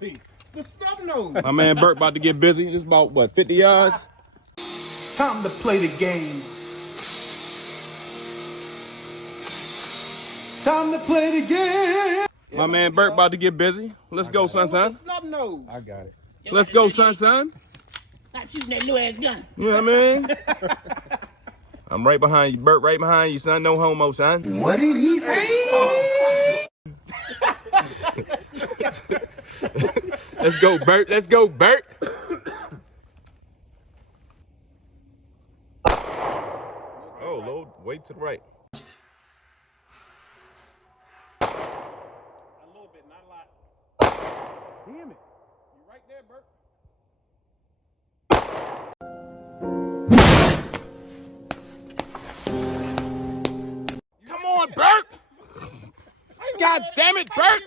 The snub nose. My man Bert about to get busy. It's about, what, 50 yards? It's time to play the game. Time to play the game. My man Bert about to get busy. Let's go, son. Snub nose. I got it. Let's go, son. Stop shooting that little ass gun. You know what I mean? I'm right behind you, Bert, right behind you, son. No homo, son. What did he say? Let's go, Bert. Let's go, Bert. Oh, Lord. Wait to the right. A little bit, not a lot. Damn it. You right there, Bert. Come on, Bert. God damn it, Bert.